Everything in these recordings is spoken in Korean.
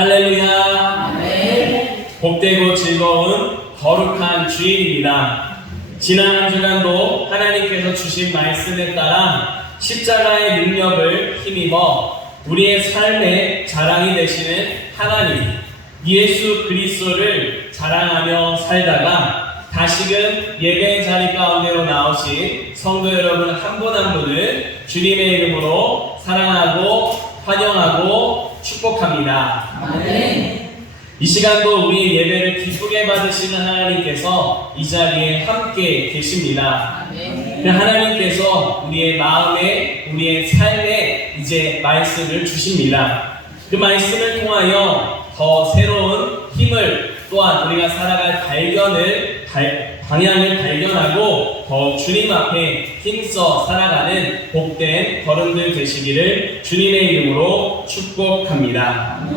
할렐루야. 아멘. 복되고 즐거운 거룩한 주일입니다. 지난 한 주간도 하나님께서 주신 말씀에 따라 십자가의 능력을 힘입어 우리의 삶의 자랑이 되시는 하나님 예수 그리스도를 자랑하며 살다가 다시금 예배의 자리 가운데로 나오신 성도 여러분 한 분 한 분을 주님의 이름으로 사랑하고 환영하고 축복합니다. 아멘. 이 시간도 우리의 예배를 기쁘게 받으시는 하나님께서 이 자리에 함께 계십니다. 아멘. 하나님께서 우리의 마음에, 우리의 삶에 이제 말씀을 주십니다. 그 말씀을 통하여 더 새로운 힘을 또한 우리가 살아갈 방향을 발견하고 더 주님 앞에 힘써 살아가는 복된 걸음들 되시기를 주님의 이름으로 축복합니다.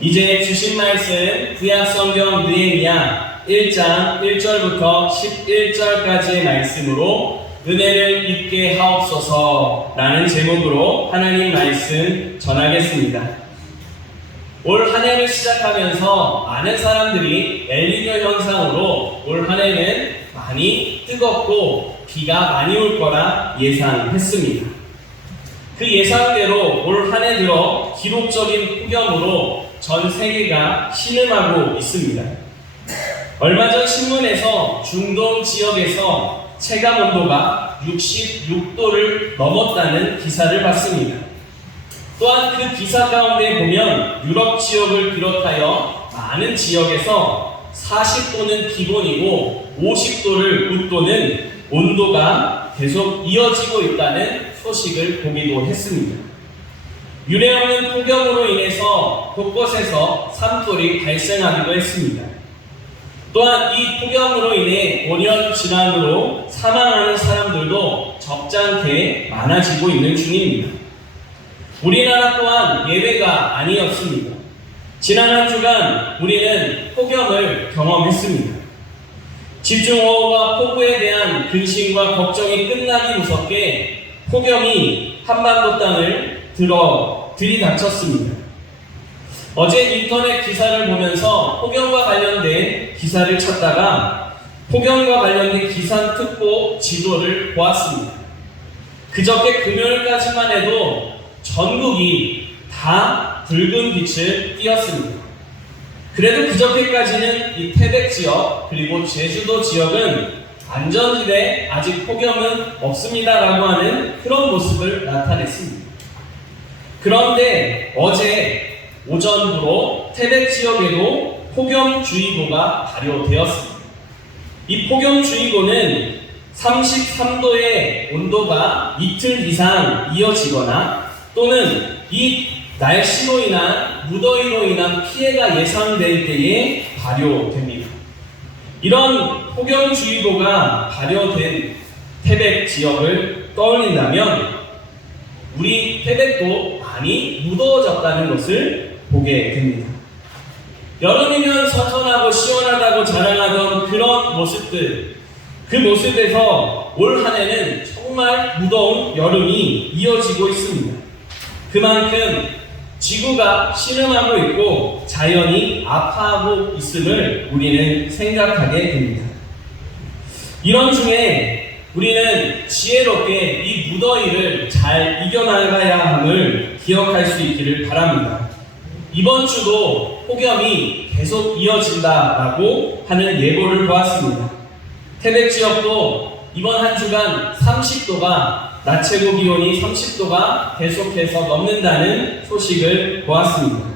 이제 주신 말씀 구약성경 느헤미야 1장 1절부터 11절까지의 말씀으로 은혜를 입게 하옵소서 라는 제목으로 하나님 말씀 전하겠습니다. 올 한 해를 시작하면서 많은 사람들이 엘니뇨 현상으로 올 한 해는 많이 뜨겁고 비가 많이 올 거라 예상했습니다. 그 예상대로 올 한 해 들어 기록적인 폭염으로 전 세계가 신음하고 있습니다. 얼마 전 신문에서 중동 지역에서 체감 온도가 66도를 넘었다는 기사를 봤습니다. 또한 그 기사 가운데 보면 유럽 지역을 비롯하여 많은 지역에서 40도는 기본이고 50도를 웃도는 온도가 계속 이어지고 있다는 소식을 보기도 했습니다. 유례없는 폭염으로 인해서 곳곳에서 산불이 발생하기도 했습니다. 또한 이 폭염으로 인해 온열 질환으로 사망하는 사람들도 적잖게 많아지고 있는 중입니다. 우리나라 또한 예외가 아니었습니다. 지난 한 주간 우리는 폭염을 경험했습니다. 집중호우와 폭우에 대한 근심과 걱정이 끝나기 무섭게 폭염이 한반도 땅을 들이닥쳤습니다. 어제 인터넷 기사를 보면서 폭염과 관련된 기사를 찾다가 폭염과 관련된 기상특보 지도를 보았습니다. 그저께 금요일까지만 해도 전국이 다 붉은 빛을 띄었습니다. 그래도 그저께까지는 이 태백 지역 그리고 제주도 지역은 안전지대 아직 폭염은 없습니다라고 하는 그런 모습을 나타냈습니다. 그런데 어제 오전부로 태백 지역에도 폭염주의보가 발효되었습니다. 이 폭염주의보는 33도의 온도가 이틀 이상 이어지거나 또는 이 날씨로 인한 무더위로 인한 피해가 예상될 때에 발효됩니다. 이런 폭염주의보가 발효된 태백 지역을 떠올린다면 우리 태백도 많이 무더워졌다는 것을 보게 됩니다. 여름이면 선선하고 시원하다고 자랑하던 그런 모습들, 그 모습에서 올 한 해는 정말 무더운 여름이 이어지고 있습니다. 그만큼 지구가 신음하고 있고 자연이 아파하고 있음을 우리는 생각하게 됩니다. 이런 중에 우리는 지혜롭게 이 무더위를 잘 이겨나가야 함을 기억할 수 있기를 바랍니다. 이번 주도 폭염이 계속 이어진다라고 하는 예보를 보았습니다. 태백 지역도 이번 한 주간 30도가 낮 최고 기온이 30도가 계속해서 넘는다는 소식을 보았습니다.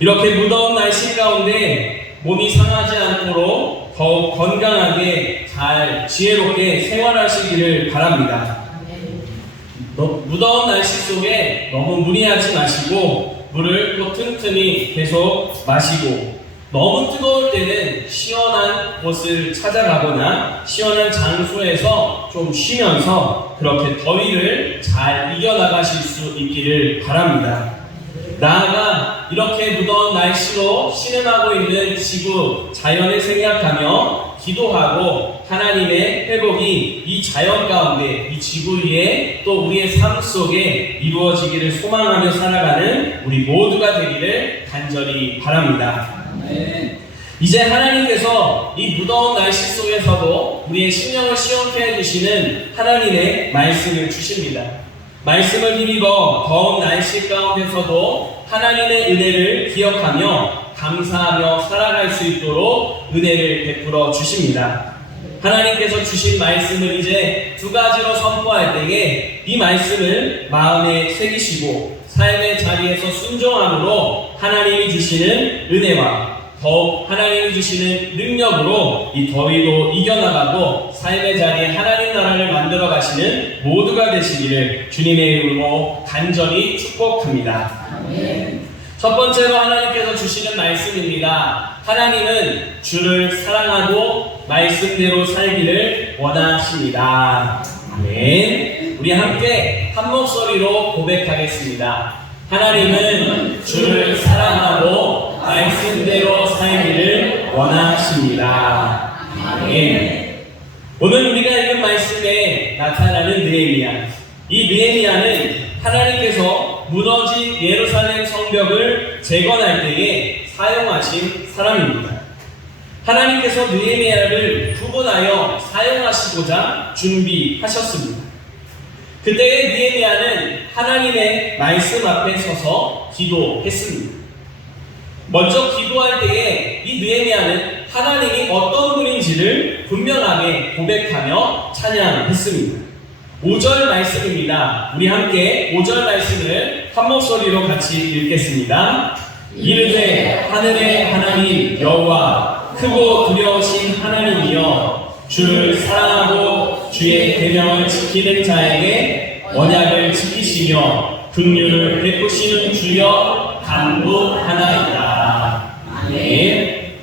이렇게 무더운 날씨 가운데 몸이 상하지 않도록 더욱 건강하게 잘 지혜롭게 생활하시기를 바랍니다. 무더운 날씨 속에 너무 무리하지 마시고 물을 또 틈틈이 계속 마시고 너무 뜨거울 때는 시원한 곳을 찾아가거나 시원한 장소에서 좀 쉬면서 그렇게 더위를 잘 이겨나가실 수 있기를 바랍니다. 나아가 이렇게 무더운 날씨로 신음하고 있는 지구, 자연을 생각하며 기도하고 하나님의 회복이 이 자연 가운데, 이 지구 위에 또 우리의 삶 속에 이루어지기를 소망하며 살아가는 우리 모두가 되기를 간절히 바랍니다. 이제 하나님께서 이 무더운 날씨 속에서도 우리의 심령을 시원케 해주시는 하나님의 말씀을 주십니다. 말씀을 힘입어 더운 날씨 가운데서도 하나님의 은혜를 기억하며 감사하며 살아갈 수 있도록 은혜를 베풀어 주십니다. 하나님께서 주신 말씀을 이제 두 가지로 선포할 때에 이 말씀을 마음에 새기시고 삶의 자리에서 순종함으로 하나님이 주시는 은혜와 더욱 하나님이 주시는 능력으로 이 더위도 이겨나가고 삶의 자리에 하나님 나라를 만들어 가시는 모두가 되시기를 주님의 이름으로 간절히 축복합니다. 아멘. 첫 번째로 하나님께서 주시는 말씀입니다. 하나님은 주를 사랑하고 말씀대로 살기를 원하십니다. 아멘. 우리 함께 한 목소리로 고백하겠습니다. 하나님은 주를 사랑하고 말씀대로 살기를 원하십니다. 아멘. 오늘 우리가 읽은 말씀에 나타나는 느헤미야. 이 느헤미야는 하나님께서 무너진 예루살렘 성벽을 재건할 때에 사용하신 사람입니다. 하나님께서 느헤미야를 구분하여 사용하시고자 준비하셨습니다. 그때의 느헤미야는 하나님의 말씀 앞에 서서 기도했습니다. 먼저 기도할 때에 이 느헤미야는 하나님이 어떤 분인지를 분명하게 고백하며 찬양했습니다. 5절 말씀입니다. 우리 함께 5절 말씀을 한 목소리로 같이 읽겠습니다. 이르되 하늘의 하나님 여호와 크고 두려우신 하나님이여 주를 사랑하고 주의 계명을 지키는 자에게 언약을 지키시며 긍휼을 베푸시는 주여 간구하나이다. 아멘.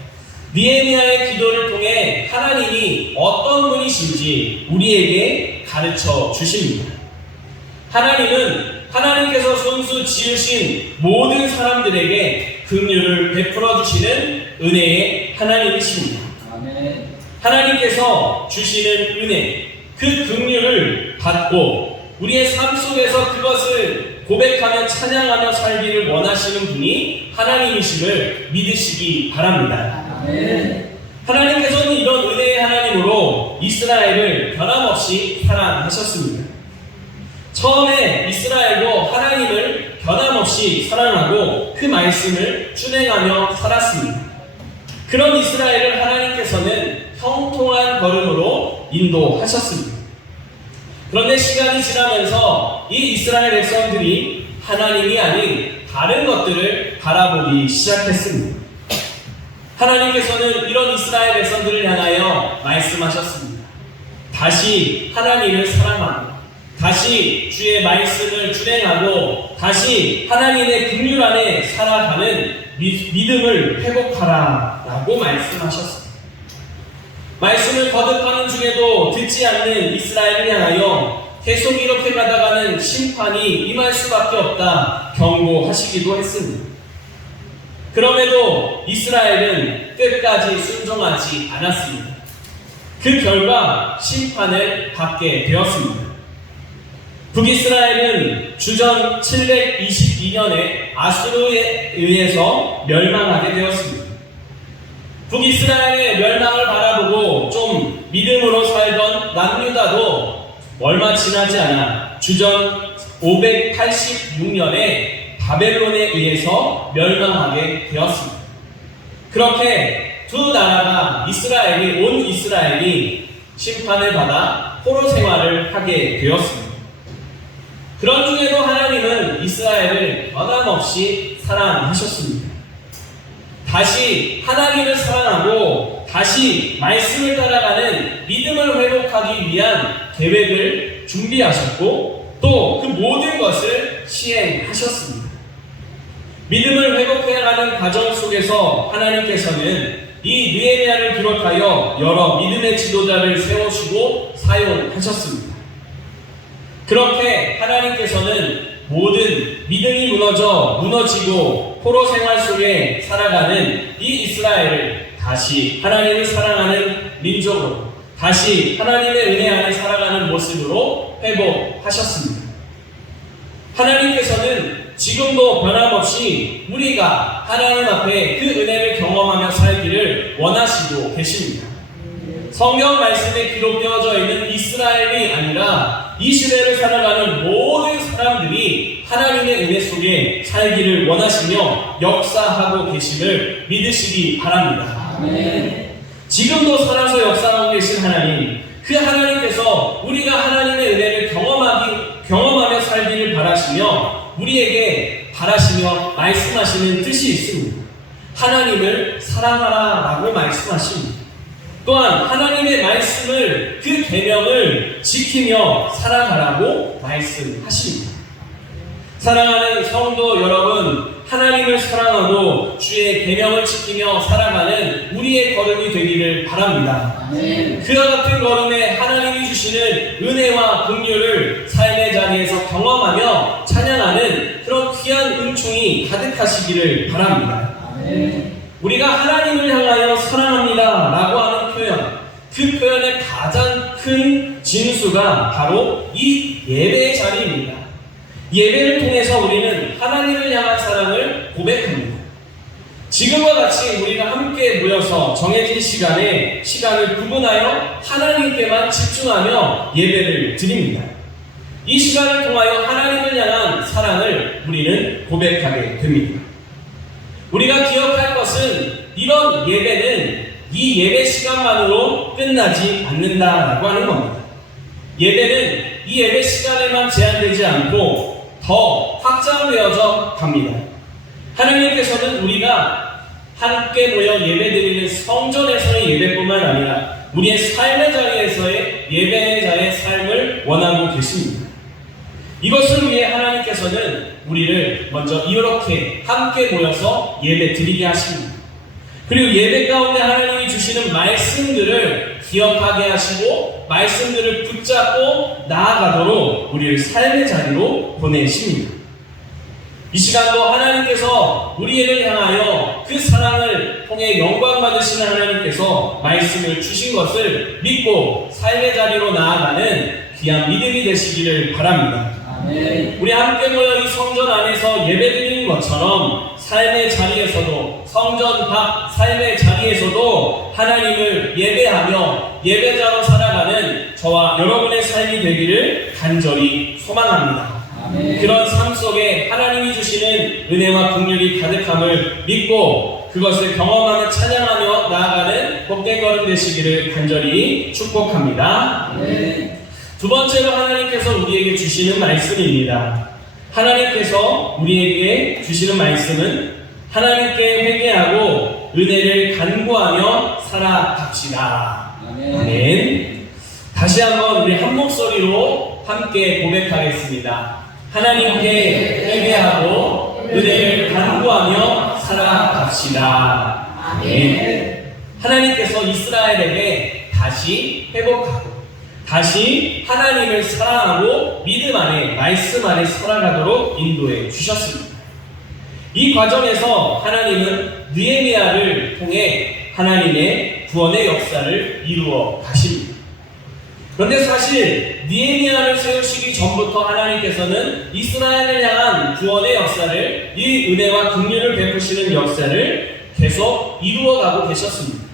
느헤미야의 기도를 통해 하나님이 어떤 분이신지 우리에게 가르쳐 주십니다. 하나님은 하나님께서 손수 지으신 모든 사람들에게 긍휼을 베풀어 주시는 은혜의 하나님이십니다. 아멘. 하나님께서 주시는 은혜, 그 긍휼을 받고 우리의 삶 속에서 그것을 고백하며 찬양하며 살기를 원하시는 분이 하나님이심을 믿으시기 바랍니다. 아멘. 하나님께서는 이런 은혜의 하나님으로 이스라엘을 변함없이 사랑하셨습니다. 처음에 이스라엘도 하나님을 변함없이 사랑하고 그 말씀을 준행하며 살았습니다. 그런 이스라엘을 하나님께서는 형통한 걸음으로 인도하셨습니다. 그런데 시간이 지나면서 이 이스라엘 백성들이 하나님이 아닌 다른 것들을 바라보기 시작했습니다. 하나님께서는 이런 이스라엘 백성들을 향하여 말씀하셨습니다. 다시 하나님을 사랑하고 다시 주의 말씀을 준행하고 다시 하나님의 긍휼 안에 살아가는 믿음을 회복하라 라고 말씀하셨습니다. 말씀을 거듭하는 중에도 듣지 않는 이스라엘을 향하여 계속 이렇게 가다가는 심판이 임할 수밖에 없다 경고하시기도 했습니다. 그럼에도 이스라엘은 끝까지 순종하지 않았습니다. 그 결과 심판을 받게 되었습니다. 북이스라엘은 주전 722년에 아수르에 의해서 멸망하게 되었습니다. 북이스라엘의 멸망을 바라보고 좀 믿음으로 살던 남유다도 얼마 지나지 않아 주전 586년에 바벨론에 의해서 멸망하게 되었습니다. 그렇게 두 나라가 온 이스라엘이 심판을 받아 포로 생활을 하게 되었습니다. 그런 중에도 하나님은 이스라엘을 변함없이 사랑하셨습니다. 다시 하나님을 사랑하고 다시 말씀을 따라가는 믿음을 회복하기 위한 계획을 준비하셨고 또 그 모든 것을 시행하셨습니다. 믿음을 회복해가는 과정 속에서 하나님께서는 이 느헤미야를 비롯하여 여러 믿음의 지도자를 세우시고 사용하셨습니다. 그렇게 하나님께서는 모든 믿음이 무너지고 포로 생활 속에 살아가는 이 이스라엘을 다시 하나님을 사랑하는 민족으로, 다시 하나님의 은혜 안에 살아가는 모습으로 회복하셨습니다. 하나님께서는 지금도 변함없이 우리가 하나님 앞에 그 은혜를 경험하며 살기를 원하시고 계십니다. 성경 말씀에 기록되어져 있는 이스라엘이 아니라 이 시대를 살아가는 모든 사람들이 하나님의 은혜 속에 살기를 원하시며 역사하고 계심을 믿으시기 바랍니다. 아멘. 지금도 살아서 역사하고 계신 하나님, 그 하나님께서 우리가 하나님의 은혜를 경험하며 살기를 바라시며 우리에게 바라시며 말씀하시는 뜻이 있습니다. 하나님을 사랑하라 라고 말씀하십니다. 또한 하나님의 말씀을, 그 계명을 지키며 살아가라고 말씀하십니다. 사랑하는 성도 여러분, 하나님을 사랑하고 주의 계명을 지키며 살아가는 우리의 걸음이 되기를 바랍니다. 그와 같은 걸음에 하나님이 주시는 은혜와 긍휼을 삶의 자리에서 경험하며 찬양하는 그런 귀한 은총이 가득하시기를 바랍니다. 우리가 하나님을 향하여 사랑합니다 라고 하는 표현, 그 표현의 가장 큰 진수가 바로 이 예배의 자리입니다. 예배를 통해서 우리는 하나님을 향한 사랑을 고백합니다. 지금과 같이 우리가 함께 모여서 정해진 시간을 구분하여 하나님께만 집중하며 예배를 드립니다. 이 시간을 통하여 하나님을 향한 사랑을 우리는 고백하게 됩니다. 우리가 기억할 것은 이런 예배는 이 예배 시간만으로 끝나지 않는다라고 하는 겁니다. 예배는 이 예배 시간에만 제한되지 않고 더 확장되어져 갑니다. 하나님께서는 우리가 함께 모여 예배드리는 성전에서의 예배뿐만 아니라 우리의 삶의 자리에서의 예배자의 삶을 원하고 계십니다. 이것을 위해 하나님께서는 우리를 먼저 이렇게 함께 모여서 예배 드리게 하십니다. 그리고 예배 가운데 하나님이 주시는 말씀들을 기억하게 하시고 말씀들을 붙잡고 나아가도록 우리를 삶의 자리로 보내십니다. 이 시간도 하나님께서 우리를 향하여 그 사랑을 통해 영광 받으시는 하나님께서 말씀을 주신 것을 믿고 삶의 자리로 나아가는 귀한 믿음이 되시기를 바랍니다. 아멘. 우리 함께 모여 이 성전 안에서 예배드리는 것처럼 삶의 자리에서도, 성전 밖 삶의 자리에서도 하나님을 예배하며 예배자로 살아가는 저와 여러분의 삶이 되기를 간절히 소망합니다. 아멘. 그런 삶 속에 하나님이 주시는 은혜와 긍휼이 가득함을 믿고 그것을 경험하며 찬양하며 나아가는 복된 걸음 되시기를 간절히 축복합니다. 아멘. 두 번째로 하나님께서 우리에게 주시는 말씀입니다. 하나님께서 우리에게 주시는 말씀은 하나님께 회개하고 은혜를 간구하며 살아갑시다. 아멘. 다시 한번 우리 한 목소리로 함께 고백하겠습니다. 하나님께 회개하고 은혜를 간구하며 살아갑시다. 아멘. 하나님께서 이스라엘에게 다시 회복하고 다시 하나님을 사랑하고 믿음 안에, 말씀 안에 살아가도록 인도해 주셨습니다. 이 과정에서 하나님은 느헤미야를 통해 하나님의 구원의 역사를 이루어 가십니다. 그런데 사실 느헤미야를 세우시기 전부터 하나님께서는 이스라엘을 향한 구원의 역사를, 이 은혜와 긍휼을 베푸시는 역사를 계속 이루어가고 계셨습니다.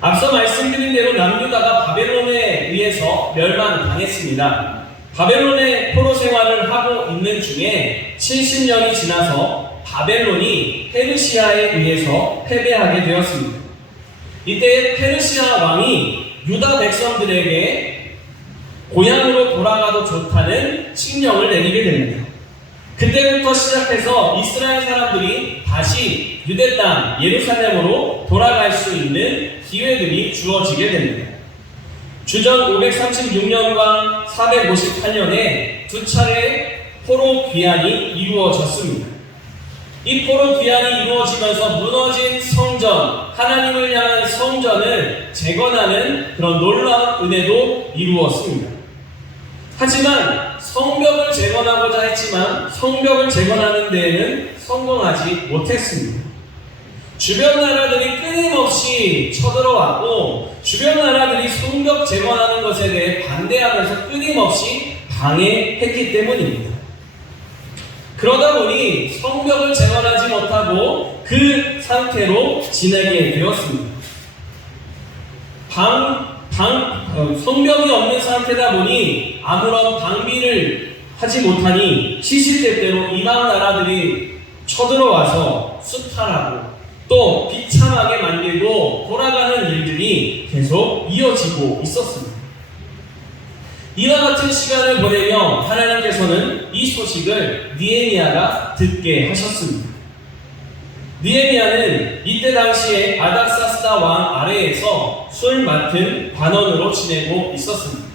앞서 말씀드린 대로 남유다가 바벨론에 의해서 멸망당했습니다. 바벨론의 포로 생활을 하고 있는 중에 70년이 지나서 바벨론이 페르시아에 의해서 패배하게 되었습니다. 이때 페르시아 왕이 유다 백성들에게 고향으로 돌아가도 좋다는 칙령을 내리게 됩니다. 그때부터 시작해서 이스라엘 사람들이 다시 유대 땅 예루살렘으로 돌아갈 수 있는 기회들이 주어지게 됩니다. 주전 536년과 458년에 두 차례 포로 귀환이 이루어졌습니다. 이 포로 귀환이 이루어지면서 무너진 성전, 하나님을 향한 성전을 재건하는 그런 놀라운 은혜도 이루었습니다. 하지만 성벽을 재건하고자 했지만 성벽을 재건하는 데에는 성공하지 못했습니다. 주변 나라들이 끊임없이 쳐들어왔고 주변 나라들이 성벽 재건하는 것에 대해 반대하면서 끊임없이 방해했기 때문입니다. 그러다 보니 성벽을 재건하지 못하고 그 상태로 지내게 되었습니다. 성벽이 없는 상태다 보니 아무런 방비를 하지 못하니 시시때때로 이방 나라들이 쳐들어와서 수탈하고 또 비참하게 만들고 돌아가는 일들이 계속 이어지고 있었습니다. 이와 같은 시간을 보내며 하나님께서는 이 소식을 느헤미야가 듣게 하셨습니다. 느헤미야는 이때 당시에 아닥사스다 왕 아래에서 술 맡은 관원으로 지내고 있었습니다.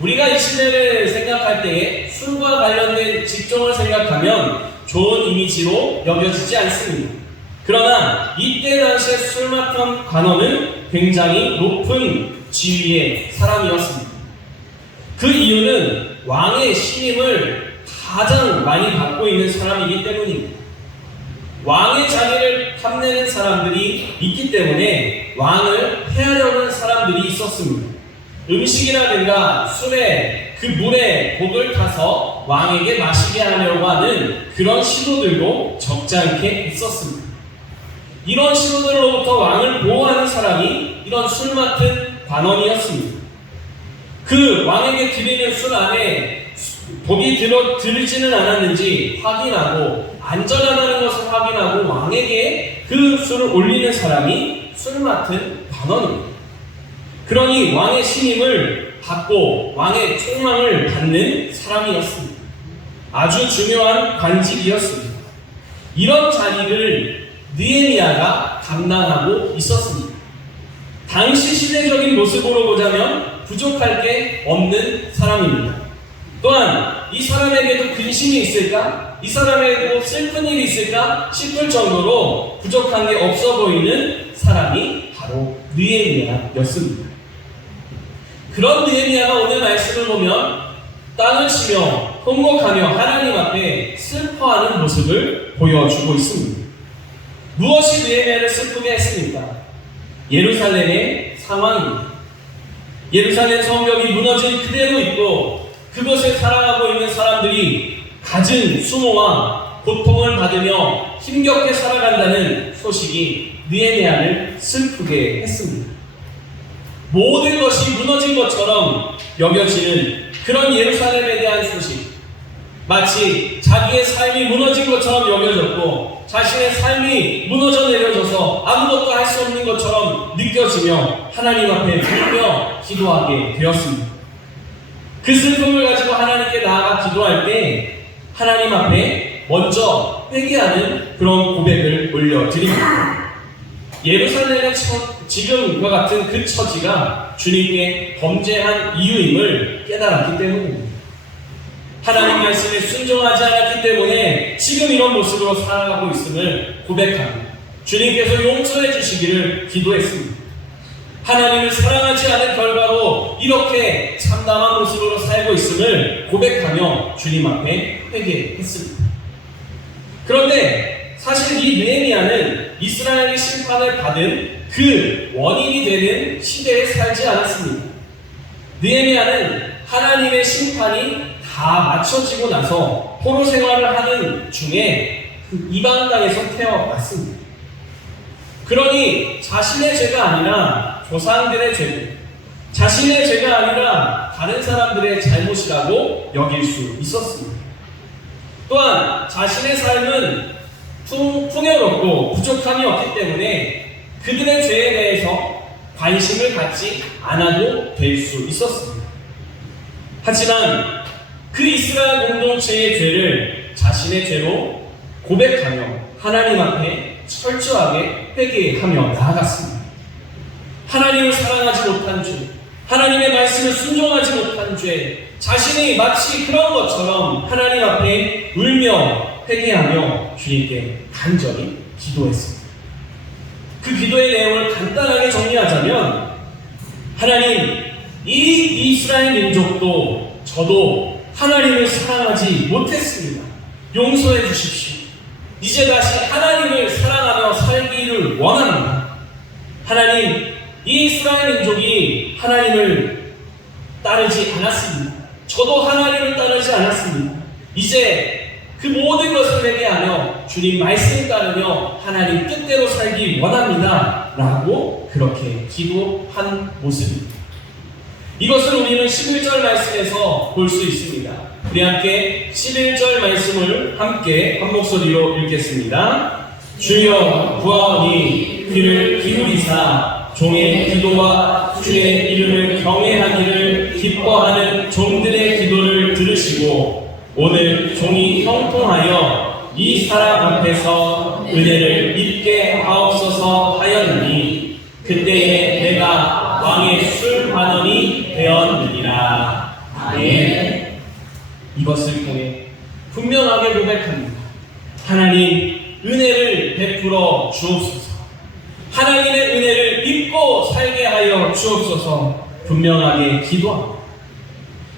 우리가 이 시대를 생각할 때에 술과 관련된 직종을 생각하면 좋은 이미지로 여겨지지 않습니다. 그러나 이때 당시에 술 맡은 관원은 굉장히 높은 지위의 사람이었습니다. 그 이유는 왕의 신임을 가장 많이 받고 있는 사람이기 때문입니다. 왕의 자리를 탐내는 사람들이 있기 때문에 왕을 해하려는 사람들이 있었습니다. 음식이라든가 술에 그 물에 독을 타서 왕에게 마시게 하려고 하는 그런 시도들도 적지 않게 있었습니다. 이런 시도들로부터 왕을 보호하는 사람이 이런 술 맡은 관원이었습니다. 그 왕에게 드리는 술 안에 독이 들지는 않았는지 확인하고 안전하다는 것을 확인하고 왕에게 그 술을 올리는 사람이 술 맡은 관원입니다. 그러니 왕의 신임을 받고 왕의 총망을 받는 사람이었습니다. 아주 중요한 관직이었습니다. 이런 자리를 느헤미야가 감당하고 있었습니다. 당시 시대적인 모습으로 보자면 부족할 게 없는 사람입니다. 또한 이 사람에게도 근심이 있을까? 이 사람에게도 슬픈 일이 있을까? 싶을 정도로 부족한 게 없어 보이는 사람이 바로 느헤미야였습니다. 그런 느헤미야가 오늘 말씀을 보면 땅을 치며 통곡하며 하나님 앞에 슬퍼하는 모습을 보여주고 있습니다. 무엇이 느헤미야를 슬프게 했습니까? 예루살렘의 상황입니다. 예루살렘 성벽이 무너진 그대로 있고 그곳에 살아가고 있는 사람들이 갖은 수모와 고통을 받으며 힘겹게 살아간다는 소식이 느헤미야를 슬프게 했습니다. 모든 것이 무너진 것처럼 여겨지는 그런 예루살렘에 대한 소식, 마치 자기의 삶이 무너진 것처럼 여겨졌고 자신의 삶이 무너져 내려져서 아무것도 할 수 없는 것처럼 느껴지며 하나님 앞에 울며 기도하게 되었습니다. 그 슬픔을 가지고 하나님께 나아가 기도할 때 하나님 앞에 먼저 회개하는 그런 고백을 올려드립니다. 예루살렘의 지금과 같은 그 처지가 주님께 범죄한 이유임을 깨달았기 때문입니다. 하나님 말씀에 순종하지 않았기 때문에 지금 이런 모습으로 살아가고 있음을 고백하고 주님께서 용서해 주시기를 기도했습니다. 하나님을 사랑하지 않은 결과로 이렇게 참담한 모습으로 살고 있음을 고백하며 주님 앞에 회개했습니다. 그런데 사실 이 느헤미야는 이스라엘의 심판을 받은 그 원인이 되는 시대에 살지 않았습니다. 느헤미야는 하나님의 심판이 다 맞춰지고 나서 포로 생활을 하는 중에 이방 땅에서 태어났습니다. 그러니 자신의 죄가 아니라 조상들의 죄, 자신의 죄가 아니라 다른 사람들의 잘못이라고 여길 수 있었습니다. 또한 자신의 삶은 풍요롭고 부족함이 없기 때문에 그들의 죄에 대해서 관심을 갖지 않아도 될 수 있었습니다. 하지만 그 이스라엘 공동체의 죄를 자신의 죄로 고백하며 하나님 앞에 철저하게 회개하며 나아갔습니다. 하나님을 사랑하지 못한 죄, 하나님의 말씀을 순종하지 못한 죄, 자신이 마치 그런 것처럼 하나님 앞에 울며 회개하며 주님께 간절히 기도했습니다. 그 기도의 내용을 간단하게 정리하자면 하나님, 이 이스라엘 민족도 저도 하나님을 사랑하지 못했습니다. 용서해 주십시오. 이제 다시 하나님을 사랑하며 살기를 원합니다. 하나님, 이 이스라엘 민족이 하나님을 따르지 않았습니다. 저도 하나님을 따르지 않았습니다. 이제 그 모든 것을 회개하며 주님 말씀 따르며 하나님 뜻대로 살기 원합니다. 라고 그렇게 기도한 모습입니다. 이것을 우리는 11절 말씀에서 볼 수 있습니다. 우리 함께 11절 말씀을 함께 한 목소리로 읽겠습니다. 주여 구하오니 귀를 기울이사 종의 기도와 주의 이름을 경외하기를 기뻐하는 종들의 기도를 들으시고 오늘 종이 형통하여 이 사람 앞에서 은혜를 입게 하옵소서 하였으니 그때에 내가 왕의 술반원이 되었느니라. 아멘. 이것을 통해 분명하게 고백합니다. 하나님 은혜를 베풀어 주옵소서. 하나님의 은혜를 입고 살게 하여 주옵소서. 분명하게 기도합니다.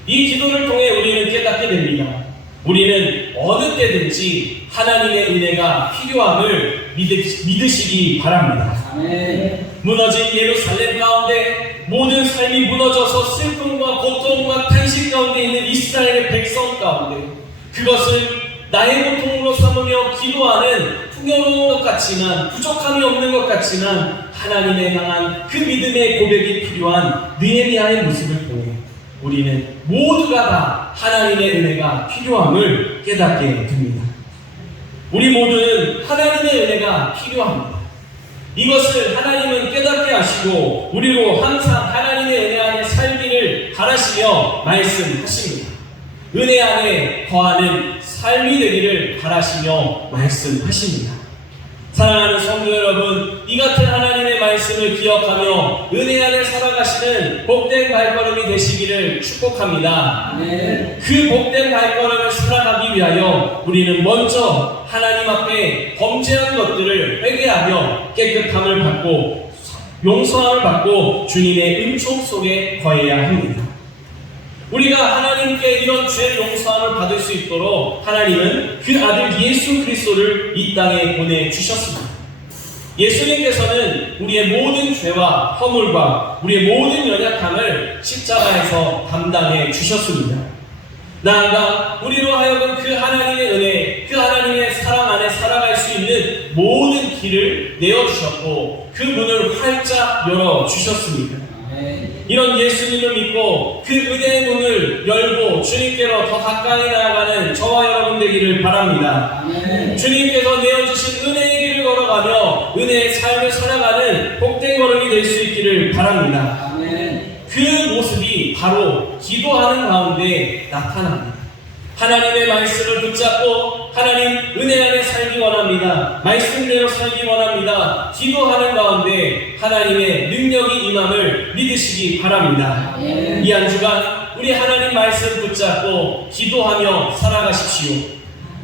이 기도를 통해 우리는 깨닫게 됩니다. 우리는 어느 때든지 하나님의 은혜가 필요함을 믿으시기 바랍니다. 아멘. 무너진 예루살렘 가운데 모든 삶이 무너져서 슬픔과 고통과 탄식 가운데 있는 이스라엘의 백성 가운데 그것을 나의 고통으로 삼으며 기도하는 풍요로운 것 같지만 부족함이 없는 것 같지만 하나님에 향한 그 믿음의 고백이 필요한 느헤미야의 모습을 통해 우리는 모두가 다 하나님의 은혜가 필요함을 깨닫게 됩니다. 우리 모두는 하나님의 은혜가 필요합니다. 이것을 하나님은 깨닫게 하시고 우리로 항상 하나님의 은혜 안에 살기를 바라시며 말씀하십니다. 은혜 안에 거하는 삶이 되기를 바라시며 말씀하십니다. 사랑하는 성도 여러분, 이 같은 하나님의 말씀을 기억하며 은혜 안에 살아가시는 복된 발걸음이 되시기를 축복합니다. 네. 그 복된 발걸음을 살아가기 위하여 우리는 먼저 하나님 앞에 범죄한 것들을 회개하며 깨끗함을 받고 용서함을 받고 주님의 은총 속에 거해야 합니다. 우리가 하나님께 이런 죄 용서함을 받을 수 있도록 하나님은 그 아들 예수 그리스도를 이 땅에 보내주셨습니다. 예수님께서는 우리의 모든 죄와 허물과 우리의 모든 연약함을 십자가에서 담당해 주셨습니다. 나아가 우리로 하여금 그 하나님의 은혜, 그 하나님의 사랑 안에 살아갈 수 있는 모든 길을 내어주셨고 그 문을 활짝 열어주셨습니다. 이런 예수님을 믿고 그 은혜의 문을 열고 주님께로 더 가까이 나아가는 저와 여러분 되기를 바랍니다. 아멘. 주님께서 내어주신 은혜의 길을 걸어가며 은혜의 삶을 살아가는 복된 걸음이 될 수 있기를 바랍니다. 아멘. 그 모습이 바로 기도하는 가운데 나타납니다. 하나님의 말씀을 붙잡고 하나님 은혜 안에 살기 원합니다. 말씀대로 살기 원합니다. 기도하는 가운데 하나님의 능력이 임함을 믿으시기 바랍니다. 예. 이 한 주간 우리 하나님 말씀 붙잡고 기도하며 살아가십시오.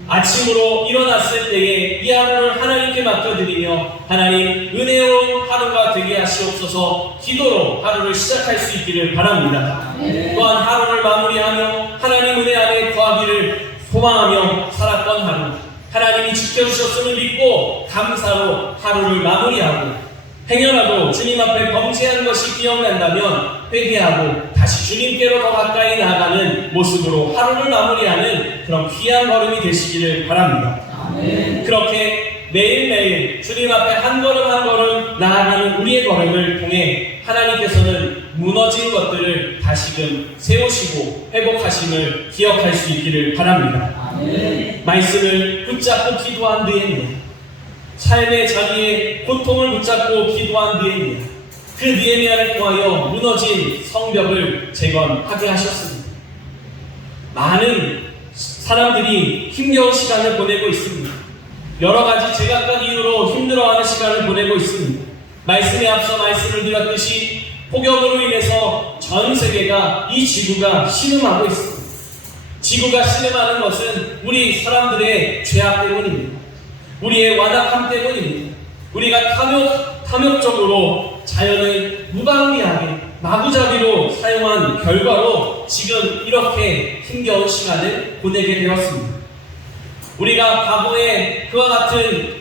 아침으로 일어났을 때에 이 하루를 하나님께 맡겨드리며 하나님 은혜로운 하루가 되게 하시옵소서. 기도로 하루를 시작할 수 있기를 바랍니다. 또한 하루를 마무리하며 하나님 은혜 안에 거하기를 소망하며 살았던 하루, 하나님이 지켜주셨음을 믿고 감사로 하루를 마무리하고 행여라도 주님 앞에 범죄한 것이 기억난다면 회개하고 다시 주님께로 더 가까이 나아가는 모습으로 하루를 마무리하는 그런 귀한 걸음이 되시기를 바랍니다. 아멘. 그렇게 매일매일 주님 앞에 한 걸음 한 걸음 나아가는 우리의 걸음을 통해 하나님께서는 무너진 것들을 다시금 세우시고 회복하심을 기억할 수 있기를 바랍니다. 아멘. 말씀을 붙잡고 기도한 느헤미야, 삶의 자기의 고통을 붙잡고 기도한 느헤미야, 그 느헤미야를 통하여 무너진 성벽을 재건하게 하셨습니다. 많은 사람들이 힘겨운 시간을 보내고 있습니다. 여러 가지 제각각 이유로 힘들어하는 시간을 보내고 있습니다. 말씀에 앞서 말씀을 드렸듯이 폭염으로 인해서 전 세계가 이 지구가 신음하고 있습니다. 지구가 신음하는 것은 우리 사람들의 죄악 때문입니다. 우리의 완악함 때문입니다. 우리가 탐욕적으로 자연을 무방비하게 마구잡이로 사용한 결과로 지금 이렇게 힘겨운 시간을 보내게 되었습니다. 우리가 과거에 그와 같은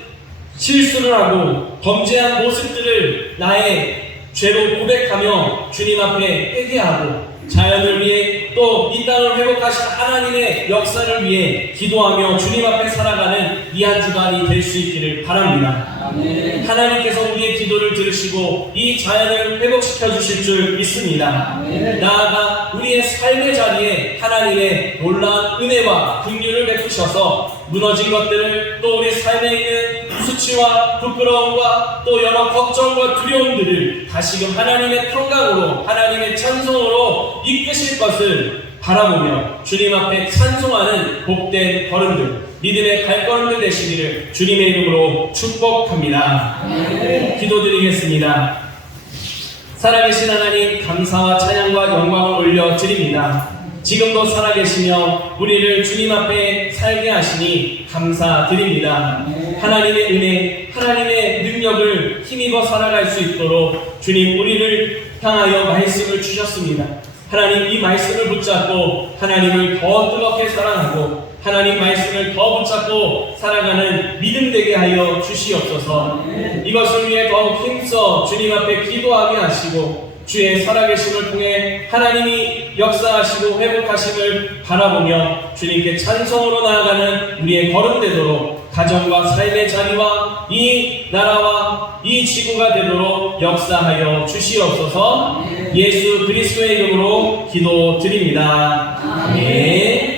실수를 하고 범죄한 모습들을 나의 죄로 고백하며 주님 앞에 회개하고 자연을 위해 또 이 땅을 회복하신 하나님의 역사를 위해 기도하며 주님 앞에 살아가는 이 한 주간이 될 수 있기를 바랍니다. 아멘. 하나님께서 우리의 기도를 들으시고 이 자연을 회복시켜 주실 줄 믿습니다. 아멘. 나아가 우리의 삶의 자리에 하나님의 놀라운 은혜와 긍휼을 베푸셔서 무너진 것들을 또 우리 삶에 있는 수치와 부끄러움과 또 여러 걱정과 두려움들을 다시금 하나님의 평강으로 하나님의 찬송으로 이끄실 것을 바라보며 주님 앞에 찬송하는 복된 걸음들, 믿음의 발걸음들 되시기를 주님의 이름으로 축복합니다. 기도드리겠습니다. 살아계신 하나님, 감사와 찬양과 영광을 올려드립니다. 지금도 살아계시며 우리를 주님 앞에 살게 하시니 감사드립니다. 하나님의 은혜, 하나님의 능력을 힘입어 살아갈 수 있도록 주님 우리를 향하여 말씀을 주셨습니다. 하나님, 이 말씀을 붙잡고 하나님을 더 뜨겁게 사랑하고 하나님 말씀을 더 붙잡고 살아가는 믿음 되게 하여 주시옵소서. 이것을 위해 더욱 힘써 주님 앞에 기도하게 하시고 주의 살아계심을 통해 하나님이 역사하시고 회복하심을 바라보며 주님께 찬송으로 나아가는 우리의 걸음 되도록 가정과 삶의 자리와 이 나라와 이 지구가 되도록 역사하여 주시옵소서. 예수 그리스도의 이름으로 기도드립니다. 아멘.